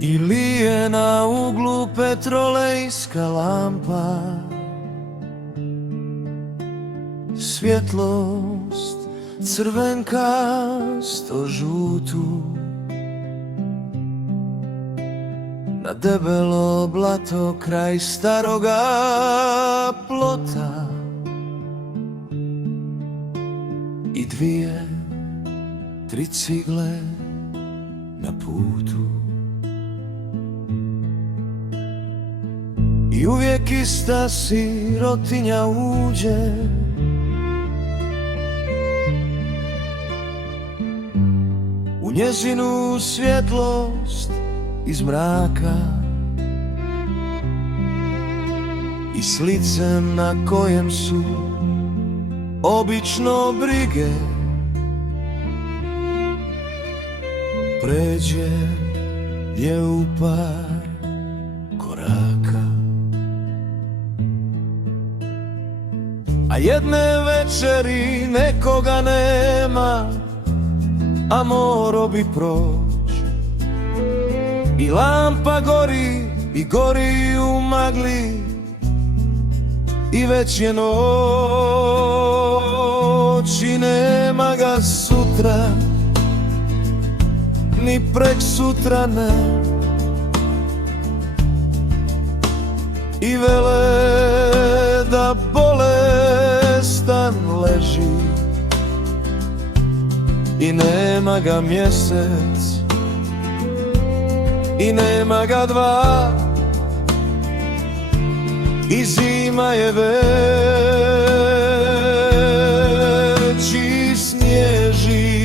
I lije na uglu petrolejska lampa, svjetlost crvenkasto žutu, na debelo blato kraj staroga plota. I dvije, tri cigle na putu. I uvijek ista sirotinja uđe, u njezinu svjetlost iz mraka, i s licem na kojem su obično brige, pređe je u par koraka. A jedne večeri nekoga nema, a moro bi proć, i lampa gori i gori u magli, i već je noć i nema ga sutra, ni prek sutra ne. I vele da bolestan leži, i nema ga mjesec, i nema ga dva, i zima je već i snježi.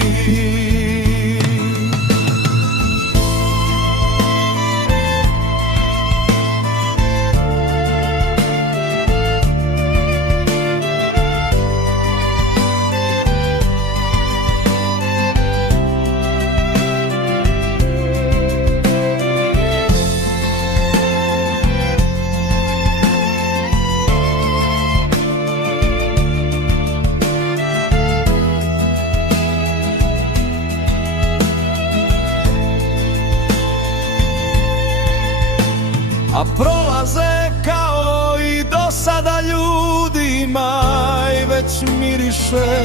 A prolaze kao i do sada ljudima, i već miriše,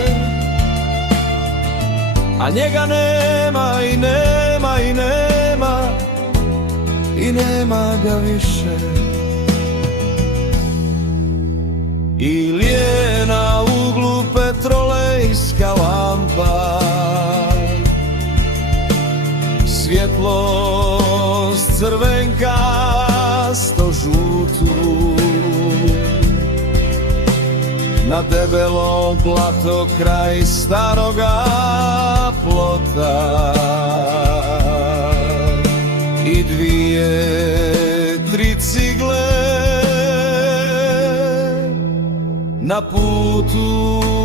a njega nema i nema i nema, i nema ga više. I lije na uglu petrolejska lampa, svjetlost crvenkasto žutu, na debelo blato kraj staroga plota. I dvije, tri cigle na putu.